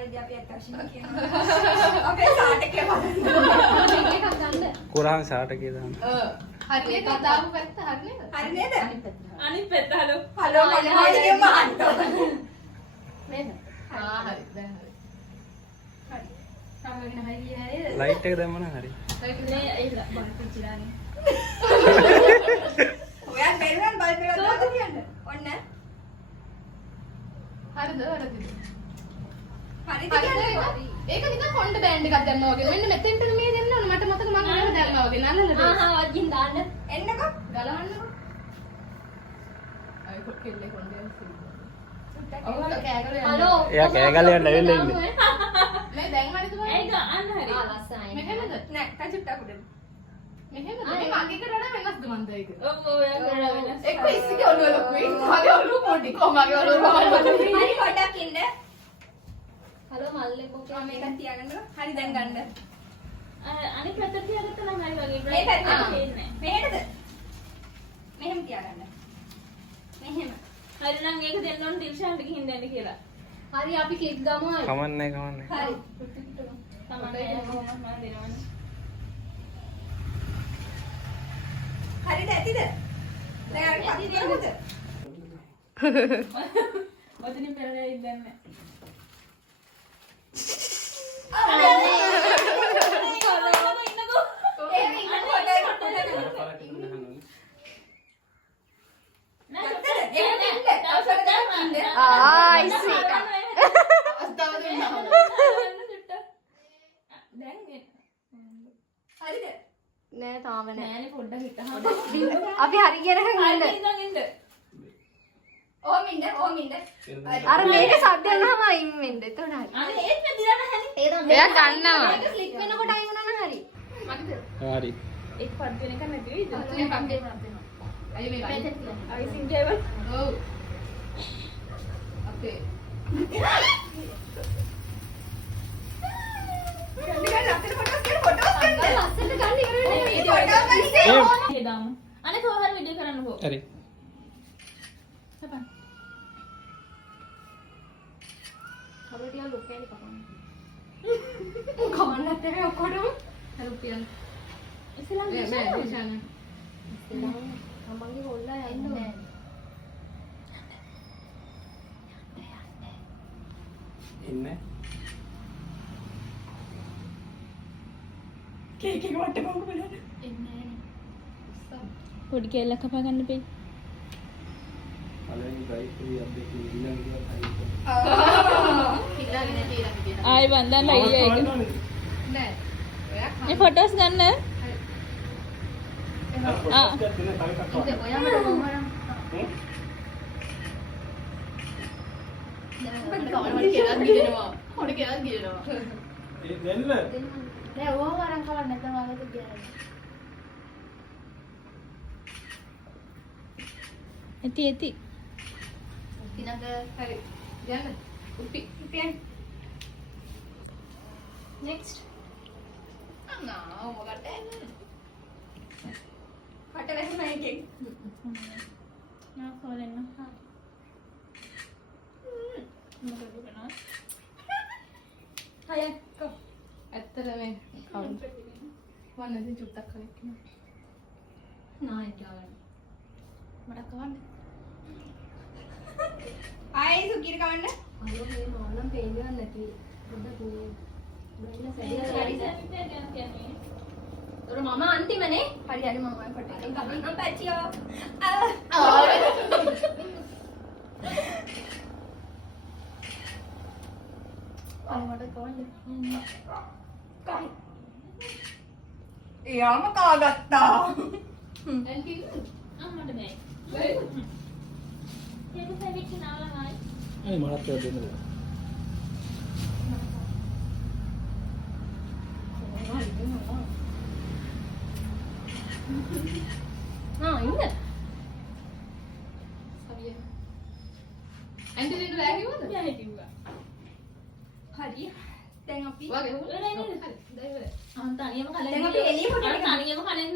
වෙද්දී අපි අත්‍යවශ්‍යම කියනවා. අපේ සාටකේ බලන්න. එකක් ගන්න. කුරාන් සාටකේ දාන්න. හරි එකක් දාපු පැත්ත හරි නේද? හරි නේද? අනිත් පැත්ත හලෝ. හලෝ මොනවද කියන්න. නේද? හරි දැන් හරි. හරි. සමගින හරිය නේද? ලයිට් එක දැම්ම නම් හරි. නේ ඒක බල් පිටිලානේ. ඔයා බැලුවන් බල්බ් එකක් දාලා තියන්න. ඔන්න. හරිද? හරිද? හරිද කියන්නේ? ඒක නිකන් කොණ්ඩ බෑන්ඩ් එකක් දැම්මා වගේ. මෙන්න මෙතෙන්ට මේ දෙන්න ඕන. මට මතක මම අර දැම්මා වගේ. නල්ලද? වජින් දාන්න. එන්නකෝ. ගලවන්නකෝ. අය කොල්ලේ කොණ්ඩේ සිද්ධ. ඔව් කෑගල යන්න. හලෝ. එයා කෑගල යන්න ඇවිල්ලා ඉන්නේ. මේ දැන් හරිද බලන්න. ඒක අන්න හරි. ලස්සනයි. මෙහෙමද? නෑ කචුට්ටක් උඩ. මෙහෙමද? මේ මගේකට වඩා වෙනස්ද මන්ද ඒක? ඔව් ඔව් ඒක වෙනස්. එක්ක ඉස්සිගේ ඔළුව ලොකුයි. මගේ ඔළුව පොඩි. කොහමගේ ඔළුව පොඩි. හරි පොඩක් ඉන්න. හලෝ මල්ලේ මොකක්ද මම මේකත් තියාගන්න. හරි දැන් ගන්න. අනිත් පැත්තට තියාගත්තා නම් හරි වගේ. මේ පැත්තට තියෙන්නේ. මෙහෙටද? මෙහෙම තියාගන්න. මෙහෙම. හරි නම් ඒක දෙන්න ඕන දිල්ෂාන්ට ගිහින් දෙන්න කියලා. හරි අපි ක්ලික් ගමු ආයි. කමන්නේ කමන්නේ. හරි. තමයි කොහොමද මම දෙනවනේ. හරිද ඇතිද? දැන් අපි පස්සේ කරමුද? ඔතනින් පෙරලා ඉඳන්නේ. නෑ තාම නෑ. නෑනේ පොඩ්ඩක් හිටහම. අපි හරි කියනකම් ඉන්න. ඉඳන් ඉන්න. ඕම ඉන්න. අර මේක සද්ද වෙනවම අයින් වෙන්න. එතකොට හරි. අනේ ඒත් මෙදිලා නැහැනේ. එයා ගන්නවා. මේක ක්ලික් වෙනකොට අයින් වුණා නම් හරි. හරි. ඒක පත් වෙන එක නැති වෙයිද? තුනේ පත් වෙනවා. අයියෝ මේ වයින්. Icing table. ඔව්. අපේ. ලස්සනට ගන්න ඉවරනේ. වීඩියෝ එක. ඒ දාමු. අනේ කොහොමද වීඩියෝ කරන්නකෝ. හරි. හපන්. කවුරුටියා ලොකේලි කපන්න. කවන්නත් එක ඔක්කොටම රුපියල්. ඉස්සෙල්ලා නෑ දිශාන. දිශාන. තමන්ගේ හොල්ලා යන්න නෑ. ඉන්නේ. කේක් එක වට්ටපන්කො බලන්න. එන්නේ නෑ. පොඩි කෙල්ලක් කපා ගන්න බෑ. පළවෙනි ප්‍රයිස් එක අප්ඩේට් ඊළඟ දවස් හරි. පිටාගෙන තියලා කියන. ආයි වන්දන්න අයියා ඒක. නෑ. ඔයා මේ ෆොටෝස් ගන්න. ඉතින් ඔයාමඩ මොමරම්. දැන් කවුරුත් කියලා ගියනවා. හොඩ කියලා ගියනවා. ඒ දෙන්න. නෑ ඕවා වරන් කවන්න නැත්නම් ආවද ගියනවා. ඇති. ඉතිනක හරි. යන්න. උපි. ඉතින් next. අන්න මොකටද? කට වැසුණා එකෙන්. නා කොලෙන්න. මොකද කරනවා? හය කො. ඇත්තට මේ කවුන්ට් වන්නදී චුට්ටක් කලෙක් කියනවා. නායි ගාවන්න. මට කවන්න. ආයෙ සුකිර කවන්න. අයියෝ මේ මොනම් පේන්නේ නැති. පොඩ්ඩක් මේ බැලලා සැරිය හරි. තොර මම අන්තිමනේ. හරි මම ඔය කොට එකෙන් කවන්න පැචියෝ. මට කවන්න. කයි. එයාම කාගත්තා. දැන් කිව්වද? අම්මට බෑ. ඒක සෙවිච් නාලා නයි. අය මලත් දෙන්න. ඉන්න. සවිය. ඇන්ටිලෙන්ට බෑ කිව්වද? බෑ කිව්වා. හරි. දැන් අපි වගේ. ඉවරයි නේද? හරි. දැන් ඉවරයි. තනියම කලින් දැන් අපි එළිය කොට තනියම කලින්